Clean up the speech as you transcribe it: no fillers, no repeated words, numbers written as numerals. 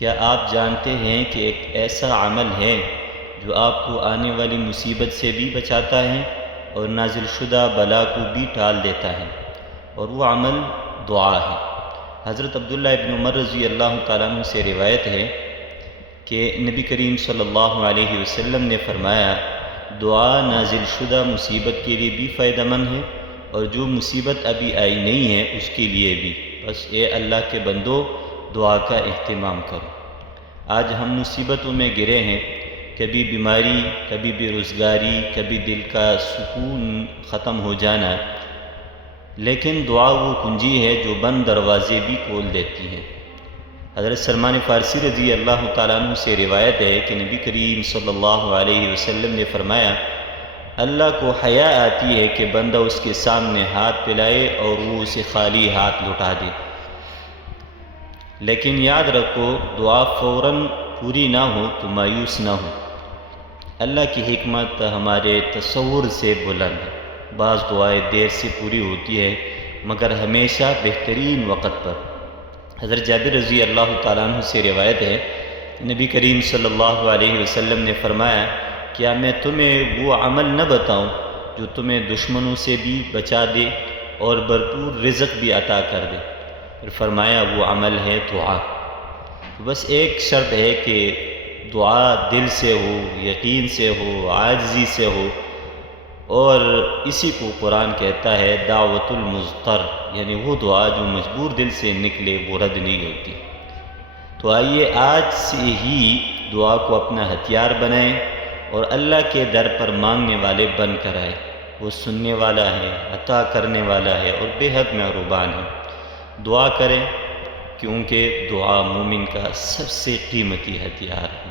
کیا آپ جانتے ہیں کہ ایک ایسا عمل ہے جو آپ کو آنے والی مصیبت سے بھی بچاتا ہے اور نازل شدہ بلا کو بھی ٹال دیتا ہے، اور وہ عمل دعا ہے۔ حضرت عبداللہ ابن عمر رضی اللہ تعالیٰ عنہ سے روایت ہے کہ نبی کریم صلی اللہ علیہ وسلم نے فرمایا، دعا نازل شدہ مصیبت کے لیے بھی فائدہ مند ہے اور جو مصیبت ابھی آئی نہیں ہے اس کے لیے بھی۔ بس اے اللہ کے بندو، دعا کا اہتمام کرو۔ آج ہم مصیبتوں میں گرے ہیں، کبھی بیماری، کبھی بے روزگاری، کبھی دل کا سکون ختم ہو جانا، لیکن دعا وہ کنجی ہے جو بند دروازے بھی کھول دیتی ہے۔ حضرت سلمان فارسی رضی اللہ تعالیٰ عنہ سے روایت ہے کہ نبی کریم صلی اللہ علیہ وسلم نے فرمایا، اللہ کو حیا آتی ہے کہ بندہ اس کے سامنے ہاتھ پھیلائے اور وہ اسے خالی ہاتھ لوٹا دے، لیکن یاد رکھو دعا فوراً پوری نہ ہو تو مایوس نہ ہو۔ اللہ کی حکمت ہمارے تصور سے بلند ہے۔ بعض دعائیں دیر سے پوری ہوتی ہے مگر ہمیشہ بہترین وقت پر۔ حضرت جابر رضی اللہ تعالیٰ عنہ سے روایت ہے، نبی کریم صلی اللہ علیہ وسلم نے فرمایا، کیا میں تمہیں وہ عمل نہ بتاؤں جو تمہیں دشمنوں سے بھی بچا دے اور بھرپور رزق بھی عطا کر دے؟ پھر فرمایا وہ عمل ہے دعا۔ بس ایک شرط ہے کہ دعا دل سے ہو، یقین سے ہو، عاجزی سے ہو، اور اسی کو قرآن کہتا ہے دعوت المضطر، یعنی وہ دعا جو مجبور دل سے نکلے وہ رد نہیں ہوتی۔ تو آئیے آج سے ہی دعا کو اپنا ہتھیار بنائیں اور اللہ کے در پر مانگنے والے بن کر آئے۔ وہ سننے والا ہے، عطا کرنے والا ہے اور بے حد مہربان ہے۔ دعا کریں کیونکہ دعا مومن کا سب سے قیمتی ہتھیار ہے۔